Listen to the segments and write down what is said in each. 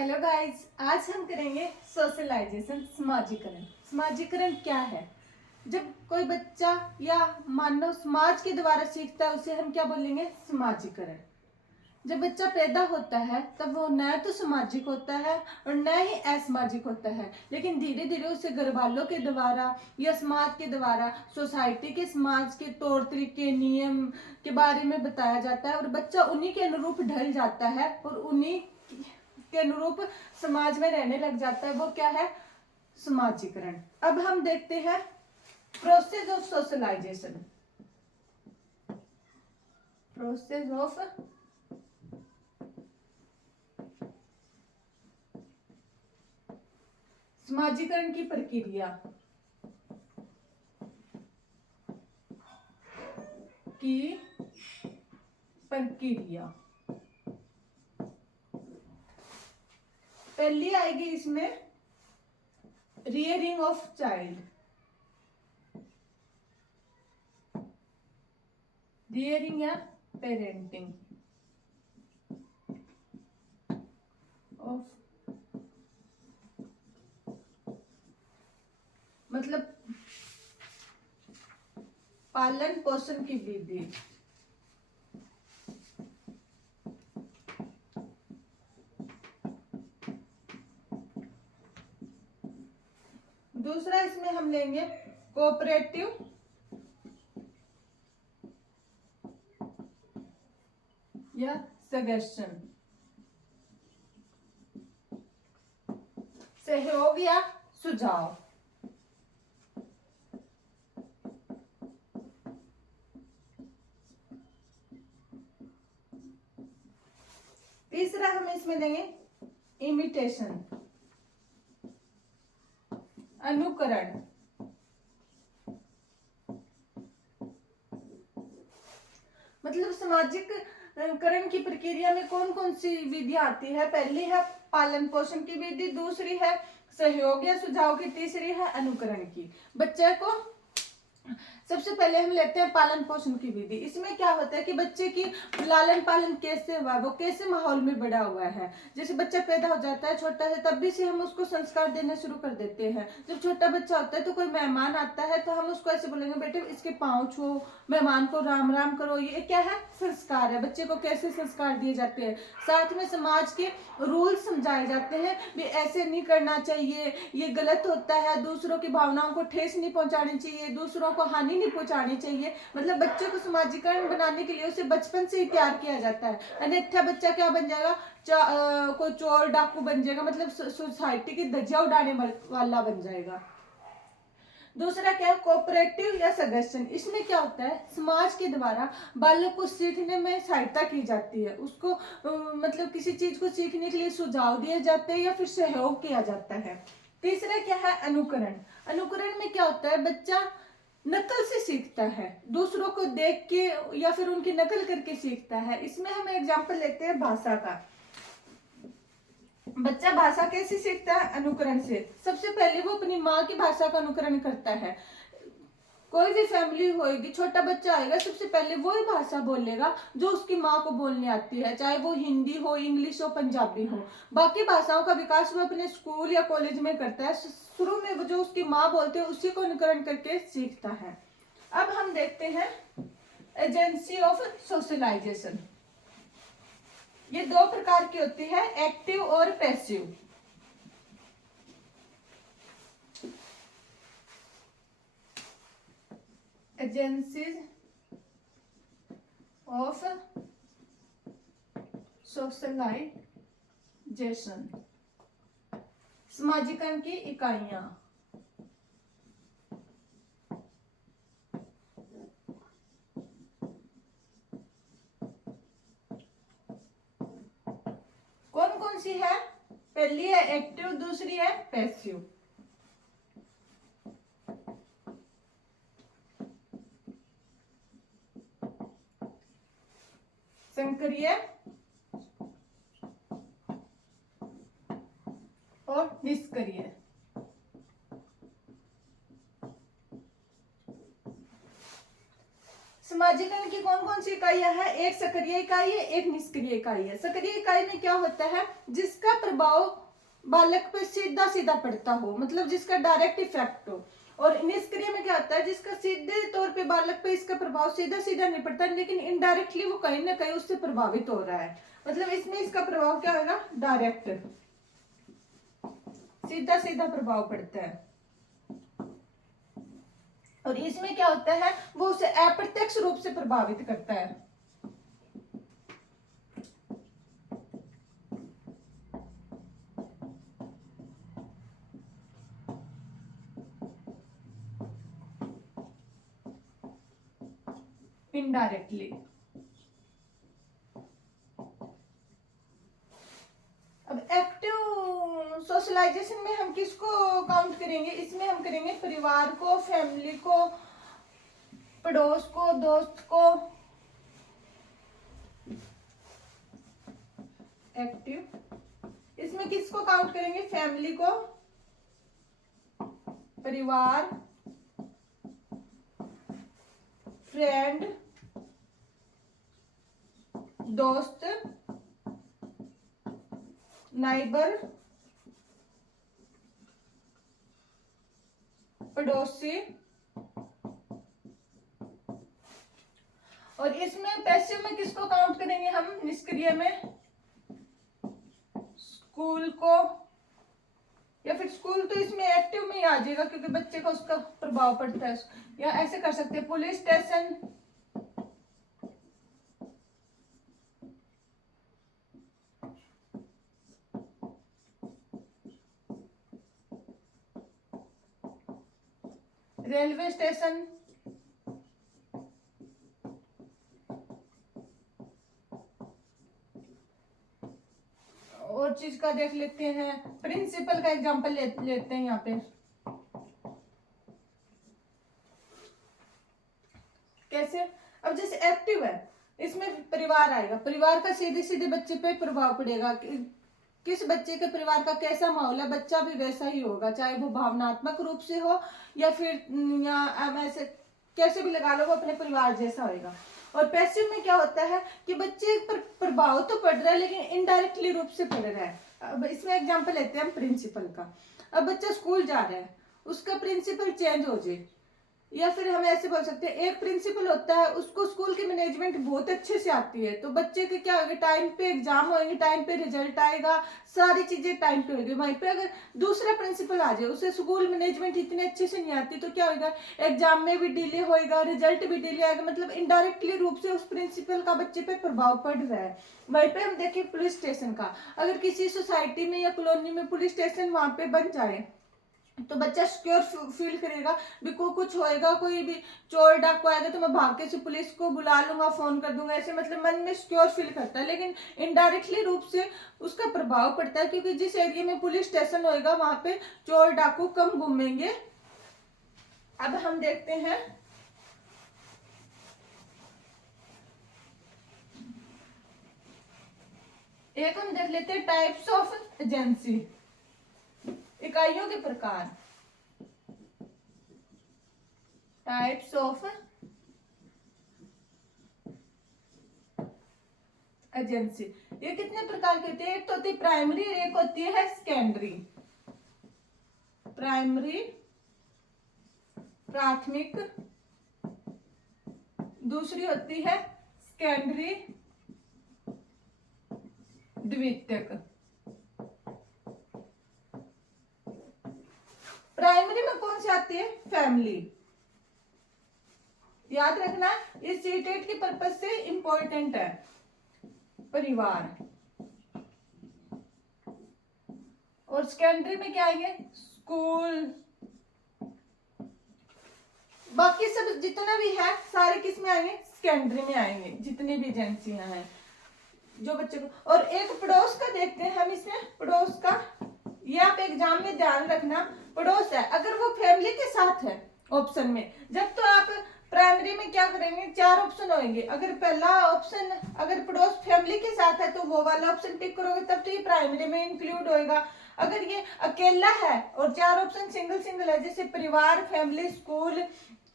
Hello guys, आज हम करेंगे सोशलाइजेशन, समाजीकरण। समाजीकरण क्या है? जब कोई बच्चा या मानव समाज के द्वारा सीखता है उसे हम क्या बोलेंगे? समाजीकरण। जब बच्चा पैदा होता है तब वो न तो सामाजिक होता है और न ही असामाजिक होता है, लेकिन धीरे धीरे उसे घर वालों के द्वारा या समाज के द्वारा, सोसाइटी के, समाज के तौर तरीके, नियम के बारे में बताया जाता है और बच्चा उन्हीं के अनुरूप ढल जाता है और उन्हीं के अनुरूप समाज में रहने लग जाता है। वो क्या है? समाजीकरण। अब हम देखते हैं process of socialisation. Process of समाजीकरण की प्रक्रिया की प्रक्रिया पहली आएगी इसमें रियरिंग ऑफ चाइल्ड। रियरिंग या पेरेंटिंग ऑफ, मतलब पालन पोषण की विधि। दूसरा इसमें हम लेंगे कोऑपरेटिव या सजेशन, सहयोग या सुझाव। तीसरा हम इसमें लेंगे इमिटेशन, अनुकरण। मतलब सामाजिक करण की प्रक्रिया में कौन कौन सी विधि आती है? पहली है पालन पोषण की विधि, दूसरी है सहयोग या सुझाव की, तीसरी है अनुकरण की। बच्चे को सबसे पहले हम लेते हैं पालन पोषण की विधि। इसमें क्या होता है कि बच्चे की लालन पालन कैसे हुआ, वो कैसे माहौल में बड़ा हुआ है। जैसे बच्चा पैदा हो जाता है छोटा है, तब भी से हम उसको संस्कार देना शुरू कर देते हैं। जब छोटा बच्चा होता है तो कोई मेहमान आता है तो हम उसको ऐसे बोलेंगे, बेटे इसके पाँव छुओ, मेहमान को राम राम करो। ये क्या है? संस्कार है। बच्चे को कैसे संस्कार दिए जाते हैं। साथ में समाज के रूल समझाए जाते हैं, भी ऐसे नहीं करना चाहिए, ये गलत होता है, दूसरों की भावनाओं को ठेस नहीं पहुंचानी चाहिए, दूसरों को हानि नहीं पहुंचानी चाहिए। मतलब बच्चे को समाजीकरण बनाने के लिए उसे बचपन से ही तैयार किया जाता है, अन्यथा बच्चा क्या बन जाएगा? कोई चोर डाकू बन जाएगा, मतलब सोसाइटी की धज्जियां उड़ाने वाला बन जाएगा। दूसरा क्या है? कोऑपरेटिव या सजेशन। इसमें क्या होता है? समाज के द्वारा बालक को सीखने में सहायता की जाती है, उसको मतलब किसी चीज को सीखने के लिए सुझाव दिए जाते हैं या फिर सहयोग किया जाता है। तीसरा क्या है? अनुकरण। अनुकरण में क्या होता है? बच्चा नकल से सीखता है, दूसरों को देख के या फिर उनकी नकल करके सीखता है। इसमें हम एग्जांपल लेते हैं भाषा का। बच्चा भाषा कैसे सीखता है? अनुकरण से। सबसे पहले वो अपनी माँ की भाषा का अनुकरण करता है। कोई भी फैमिली होगी, छोटा बच्चा आएगा, सबसे पहले वो ही भाषा बोलेगा जो उसकी माँ को बोलने आती है, चाहे वो हिंदी हो, इंग्लिश हो, पंजाबी हो। बाकी भाषाओं का विकास वो अपने स्कूल या कॉलेज में करता है। शुरू में जो उसकी माँ बोलते है उसी को अनुकरण करके सीखता है। अब हम देखते हैं एजेंसी ऑफ सोशलाइजेशन। ये दो प्रकार की होती है, एक्टिव और पैसिव। एजेंसीज ऑफ सोशलाइजेशन, समाजीकरण की इकाइयां। कौन कौन सी है? पहली है एक्टिव, दूसरी है पैसिव। सक्रिय और निष्क्रिय। समाजीकरण की कौन कौन सी इकाइयां हैं? एक सक्रिय इकाई है, एक निष्क्रिय इकाई है। सक्रिय इकाई में क्या होता है? जिसका प्रभाव बालक पे सीधा सीधा पड़ता हो, मतलब जिसका डायरेक्ट इफेक्ट हो। और निष्क्रिय में क्या होता है? जिसका सीधे तौर पे बालक पे इसका प्रभाव सीधा सीधा नहीं पड़ता, लेकिन इनडायरेक्टली वो कहीं ना कहीं उससे प्रभावित हो रहा है। मतलब इसमें इसका प्रभाव क्या होगा? डायरेक्ट, सीधा सीधा प्रभाव पड़ता है। और इसमें क्या होता है? वो उसे अप्रत्यक्ष रूप से प्रभावित करता है। इनडायरेक्टली। अब एक्टिव सोशलाइजेशन में हम किसको काउंट करेंगे? इसमें हम करेंगे परिवार को, फैमिली को, पड़ोस को, दोस्त को। एक्टिव इसमें किसको काउंट करेंगे? फैमिली को, परिवार, फ्रेंड, दोस्त, नाइबर, पड़ोसी। और इसमें पैसिव में किसको काउंट करेंगे हम? निष्क्रिय में स्कूल को, या फिर स्कूल तो इसमें एक्टिव में ही आ जाएगा क्योंकि बच्चे का उसका प्रभाव पड़ता है। या ऐसे कर सकते हैं पुलिस स्टेशन, रेलवे स्टेशन, और चीज का देख लेते हैं। प्रिंसिपल का एग्जांपल लेते हैं यहाँ पे। कैसे? अब जैसे एक्टिव है, इसमें परिवार आएगा। परिवार का सीधे सीधे बच्चे पे प्रभाव पड़ेगा। किस बच्चे के परिवार का कैसा माहौल है, बच्चा भी वैसा ही होगा, चाहे वो भावनात्मक रूप से हो या फिर या ऐसे कैसे भी लगा लो, वो अपने परिवार जैसा होगा। और पैसिव में क्या होता है कि बच्चे पर प्रभाव तो पड़ रहा है लेकिन इनडायरेक्टली रूप से पड़ रहा है। अब इसमें एग्जांपल लेते हैं हम प्रिंसिपल का। अब बच्चा स्कूल जा रहा है, उसका प्रिंसिपल चेंज हो जाए, या फिर हम ऐसे बोल सकते हैं एक प्रिंसिपल होता है, उसको स्कूल की मैनेजमेंट बहुत अच्छे से आती है, तो बच्चे के क्या होगा? टाइम पे एग्जाम होंगे, टाइम पे रिजल्ट आएगा, सारी चीजें टाइम पे होगी। वहीं पे अगर दूसरा प्रिंसिपल आ जाए, उसे स्कूल मैनेजमेंट इतने अच्छे से नहीं आती, तो क्या होगा? एग्जाम में भी डिले होएगा, रिजल्ट भी डिले आएगा। मतलब इनडायरेक्टली रूप से उस प्रिंसिपल का बच्चे पे प्रभाव पड़ रहा है। वहीं पे हम देखें पुलिस स्टेशन का, अगर किसी सोसाइटी में या कॉलोनी में पुलिस स्टेशन वहां पे बन जाए तो बच्चा सिक्योर फील करेगा भी को कुछ होएगा, कोई भी चोर डाकू आएगा तो मैं भाग के से पुलिस को बुला लूंगा, फोन कर दूंगा, ऐसे मतलब मन में सिक्योर फील करता है। लेकिन इनडायरेक्टली रूप से उसका प्रभाव पड़ता है क्योंकि जिस एरिया में पुलिस स्टेशन होएगा वहां पे चोर डाकू कम घूमेंगे। अब हम देखते हैं एक हम देख लेते हैं टाइप्स ऑफ एजेंसी, इकाइयों के प्रकार। टाइप्स ऑफ एजेंसी, ये कितने प्रकार की होती है? एक तो होती है प्राइमरी और एक होती है सेकेंडरी। प्राइमरी प्राथमिक, दूसरी होती है सेकेंडरी द्वितीयक। प्राइमरी में कौन सी आती है? फैमिली। याद रखना, ये सीटेट के पर्पज से इंपॉर्टेंट है। परिवार। और सेकेंडरी में क्या आएंगे? स्कूल। बाकी सब जितना भी है सारे किस में आएंगे? सेकेंडरी में आएंगे, जितनी भी एजेंसियां हैं जो बच्चे को। और एक पड़ोस का देखते हैं हम इसमें। पड़ोस का ये आप एग्जाम में ध्यान रखना, पड़ोस है अगर वो फैमिली के साथ है ऑप्शन में, जब तो आप प्राइमरी में क्या करेंगे? 4 ऑप्शन होंगे, अगर पहला ऑप्शन अगर पड़ोस फैमिली के साथ है तो वो वाला ऑप्शन टिक करोगे तब तो ये प्राइमरी में इंक्लूड होएगा। अगर ये अकेला है और 4 ऑप्शन सिंगल सिंगल है, जैसे परिवार, फैमिली, स्कूल,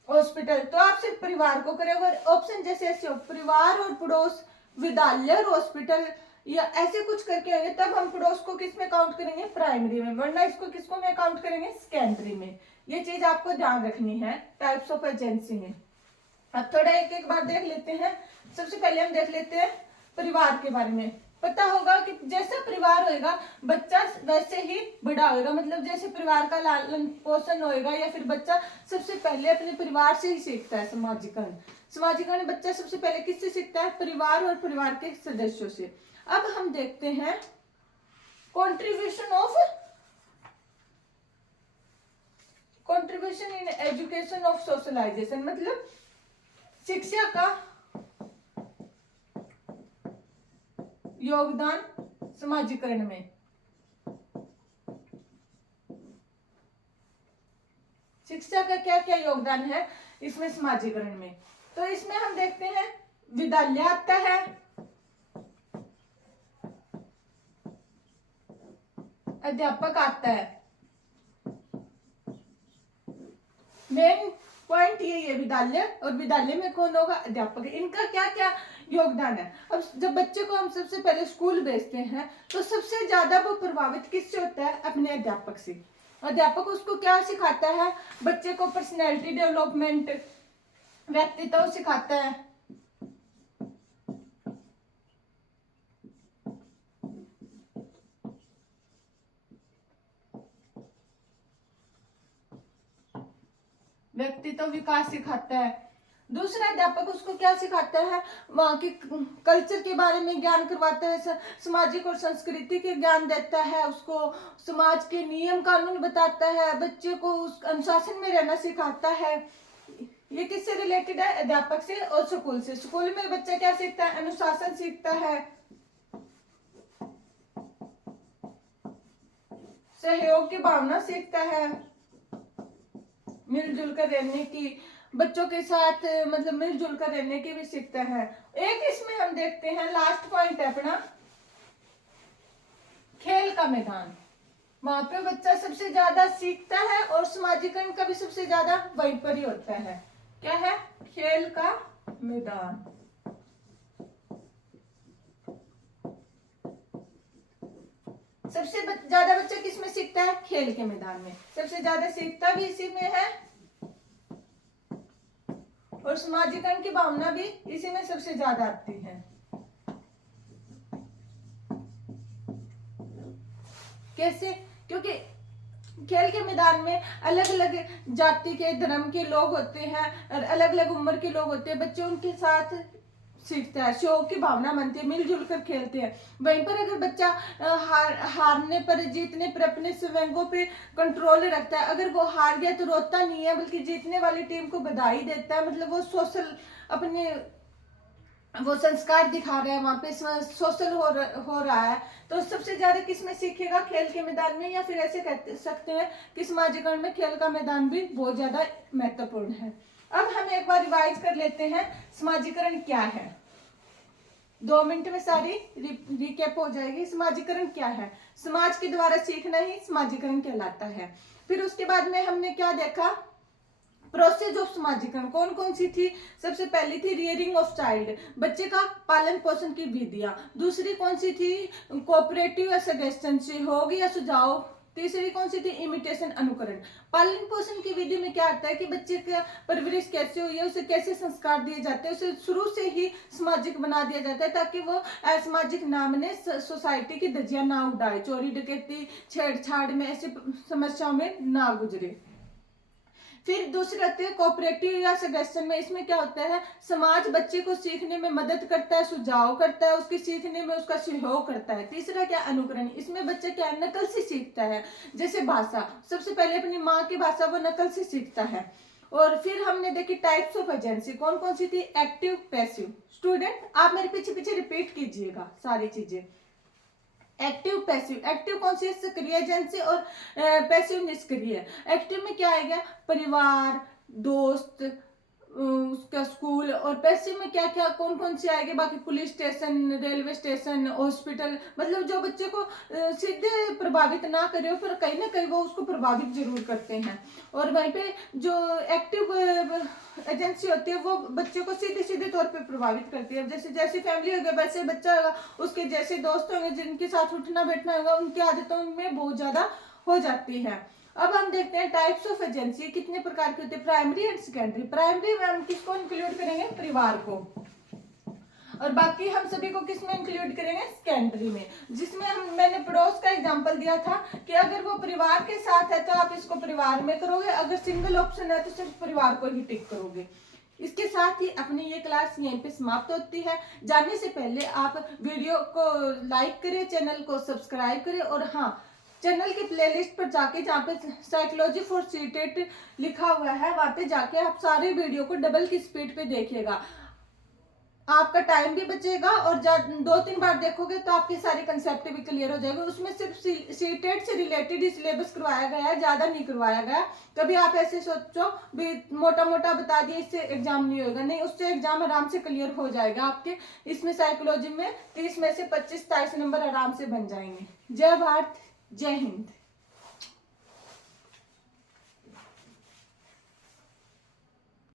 हॉस्पिटल, तो आप सिर्फ परिवार को करेंगे। ऑप्शन जैसे ऐसे हो, परिवार और पड़ोस, विद्यालय और हॉस्पिटल, या ऐसे कुछ करके होंगे, तब हम पड़ोस को किस में काउंट करेंगे, प्राइमरी में, वरना इसको किसको में काउंट करेंगे, सेकेंडरी में। ये चीज आपको ध्यान रखनी है टाइप्स ऑफ एजेंसी में। अब थोड़ा एक एक बार देख लेते हैं। सबसे पहले हम देख लेते हैं परिवार के बारे में। पता होगा कि जैसा परिवार होएगा बच्चा वैसे ही बड़ा होएगा, मतलब जैसे परिवार का लालन पोषण होएगा, या फिर बच्चा सबसे पहले अपने परिवार से ही सीखता है। समाजीकरण, समाजीकरण बच्चा सबसे पहले किससे सीखता है, परिवार और परिवार के सदस्यों से। अब हम देखते हैं contribution in education of socialisation, मतलब शिक्षा का योगदान समाजीकरण में। शिक्षा का क्या क्या योगदान है इसमें समाजीकरण में। तो इसमें हम देखते हैं विद्यालय आता है, अध्यापक आता है। मेन पॉइंट यही है, विद्यालय, और विद्यालय में कौन होगा, अध्यापक। इनका क्या क्या योगदान है। अब जब बच्चे को हम सबसे पहले स्कूल भेजते हैं तो सबसे ज्यादा वो प्रभावित किससे होता है, अपने अध्यापक से। अध्यापक उसको क्या सिखाता है, बच्चे को पर्सनैलिटी डेवलपमेंट, व्यक्तित्व सिखाता है। व्यक्तित्व विकास सिखाता है। दूसरा अध्यापक उसको क्या सिखाता है, वहां के कल्चर के बारे में ज्ञान करवाता है, सामाजिक और संस्कृति के ज्ञान देता है, उसको समाज के नियम कानून बताता है, बच्चे को उस अनुशासन में रहना सिखाता है। ये किससे रिलेटेड है, अध्यापक से और स्कूल से। स्कूल में बच्चा क्या सीखता है, अनुशासन सीखता है, सहयोग की भावना सीखता है, मिलजुल कर रहने की, बच्चों के साथ मतलब मिलजुल कर रहने की भी सीखता है। एक इसमें हम देखते हैं लास्ट पॉइंट है अपना, खेल का मैदान। वहां पे बच्चा सबसे ज्यादा सीखता है और समाजीकरण का भी सबसे ज्यादा वहीं पर ही होता है। क्या है, खेल का मैदान। सबसे ज्यादा बच्चा किसमें सीखता है, खेल के मैदान में। सबसे ज्यादा सीखता भी इसी में है, और समाजीकरण की भावना भी इसी में सबसे ज्यादा आती है। कैसे, क्योंकि खेल के मैदान में अलग अलग जाति के, धर्म के लोग होते हैं और अलग अलग उम्र के लोग होते हैं। बच्चे उनके साथ सीखता है, शौक की भावना बनती है, मिलजुल कर खेलते हैं। वहीं पर अगर बच्चा हारने पर, जीतने पर अपने स्वयंगों पे कंट्रोल रखता है, अगर वो हार गया तो रोता नहीं है, बल्कि जीतने वाली टीम को बधाई देता है। मतलब वो सोशल अपने वो संस्कार दिखा रहा है, वहां पे सोशल हो रहा है। तो सबसे ज्यादा किसमें सीखेगा, खेल के मैदान में। या फिर ऐसे कह सकते हैं कि समाजीकरण में खेल का मैदान भी बहुत ज्यादा महत्वपूर्ण है। अब हम एक बार रिवाइज कर लेते हैं समाजीकरण क्या है। 2 मिनट में सारी रिकैप हो जाएगी। समाजीकरण क्या है, समाज के द्वारा सीखना ही समाजीकरण कहलाता है। फिर उसके बाद में हमने क्या देखा, प्रोसेस ऑफ समाजीकरण कौन कौन सी थी। सबसे पहली थी रियरिंग ऑफ चाइल्ड, बच्चे का पालन पोषण की विधियां। दूसरी कौन सी थी, कोऑपरेटिव या सजेशन, सहयोग या सुझाव। तीसरी कौन सी थी, इमिटेशन, अनुकरण। पालन पोषण की विधि में क्या आता है कि बच्चे का परवरिश कैसे हुई है, उसे कैसे संस्कार दिए जाते हैं, उसे शुरू से ही सामाजिक बना दिया जाता है, ताकि वो असामाजिक ना बने, सोसाइटी की धज्जियां ना उड़ाए, चोरी डकैती छेड़छाड़ में ऐसी समस्याओं में ना गुजरे। फिर दूसरे होते हैं कोऑपरेटिव या सजेशन में। इसमें क्या होता है, समाज बच्चे को सीखने में मदद करता है, सुझाव करता है, उसके सीखने में उसका सहयोग करता है। तीसरा क्या, अनुकरण। इसमें बच्चा क्या है, नकल से सीखता है। जैसे भाषा, सबसे पहले अपनी माँ की भाषा वो नकल से सीखता है। और फिर हमने देखी टाइप्स ऑफ एजेंसी कौन कौन सी थी, एक्टिव, पैसिव। स्टूडेंट आप मेरे पीछे पीछे रिपीट कीजिएगा सारी चीजें। Active, passive. एक्टिव कौन सी है, सक्रिय एजेंसी, और पैसिव निष्क्रिय। एक्टिव में क्या आएगा, परिवार, दोस्त, उसका स्कूल, और पैसे में क्या क्या कौन कौन से आएंगे, बाकी police station, railway station, hospital, मतलब जो बच्चे को सीधे प्रभावित ना करे पर कहीं ना कहीं वो उसको प्रभावित जरूर करते हैं। और वहीं पे जो एक्टिव एजेंसी होती है वो बच्चे को सीधे सीधे तौर पे प्रभावित करती है। जैसे जैसी फैमिली होगी वैसे बच्चा होगा, उसके जैसे दोस्त होंगे जिनके साथ उठना बैठना होगा, उनकी आदतों में बहुत ज्यादा हो जाती है। अब हम देखते हैं टाइप्स ऑफ एजेंसी कितने प्रकार की होती है, प्राइमरी एंड सेकेंडरी। प्राइमरी में हम किसको इंक्लूड करेंगे, परिवार को, और बाकी हम सभी को किसमें इंक्लूड करेंगे, सेकेंडरी में, जिसमें मैंने पड़ोस का एग्जांपल दिया था कि अगर वो परिवार के साथ है तो आप इसको परिवार में करोगे, अगर सिंगल ऑप्शन है तो सिर्फ परिवार को ही टिक करोगे। इसके साथ ही अपनी ये क्लास यहीं पे समाप्त होती है। जाने से पहले आप वीडियो को लाइक करें, चैनल को सब्सक्राइब करें, और हाँ, चैनल की प्लेलिस्ट पर जाके जहाँ पे साइकोलॉजी फॉर सीटेट लिखा हुआ है वहां पे जाके आप सारे वीडियो को डबल की स्पीड पे देखिएगा। आपका टाइम भी बचेगा और 2-3 बार देखोगे तो आपके सारे कंसेप्ट भी क्लियर हो जाएंगे। उसमें सिर्फ सीटेट से रिलेटेड ही सिलेबस करवाया गया है, ज्यादा नहीं करवाया गया। कभी आप ऐसे सोचो भी मोटा मोटा बता दिए इससे एग्जाम नहीं होगा, नहीं, उससे एग्जाम आराम से क्लियर हो जाएगा आपके। इसमें साइकोलॉजी में 30 में से 25-27 नंबर आराम से बन जाएंगे। जय भारत, जय हिंद।